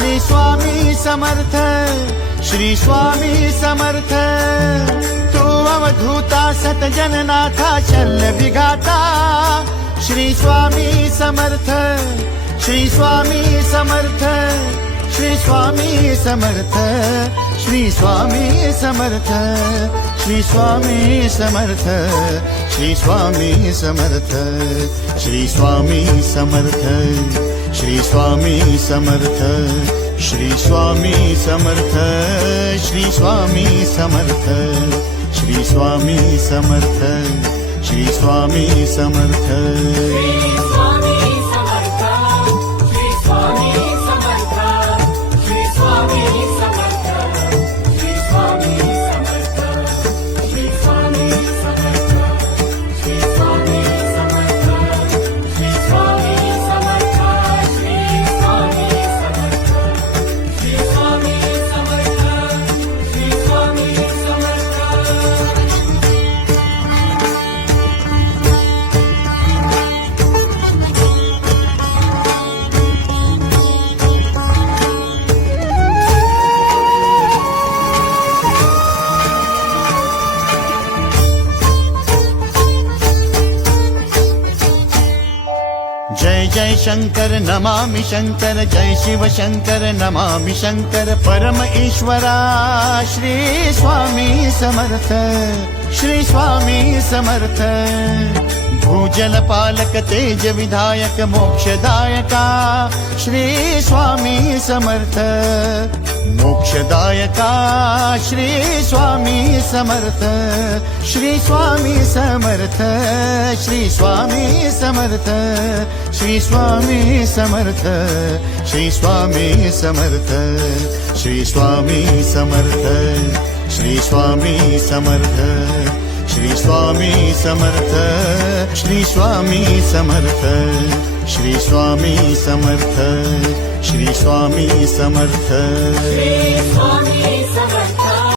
श्री स्वामी समर्थ, श्री स्वामी समर्थ. तू अवधूता सतजननाथा शल्य विघाता. श्री स्वामी समर्थ, श्री स्वामी समर्थ, श्री स्वामी समर्थ, श्री स्वामी समर्थ, श्री स्वामी समर्थ, श्री स्वामी समर्थ, श्री स्वामी समर्थ, श्री स्वामी समर्थ, श्री स्वामी समर्थ, श्री स्वामी समर्थ, श्री स्वामी समर्थ, श्री स्वामी समर्थ. जय जय शंकर नमामि शंकर, जय शिव शंकर नमामि शंकर. परम ईश्वरा श्री स्वामी समर्थ, श्री स्वामी समर्थ. भूजल पालक तेज विधायक मोक्षदायका. श्री स्वामी समर्थ, मोक्षदायका. श्री स्वामी समर्थ, श्री स्वामी समर्थ, श्री स्वामी समर्थ, श्री स्वामी समर्थ, श्री स्वामी समर्थ, श्री स्वामी समर्थ, श्री स्वामी समर्थ, श्री स्वामी समर्थ, श्री स्वामी समर्थ, श्री स्वामी समर्थ, श्री स्वामी समर्थ.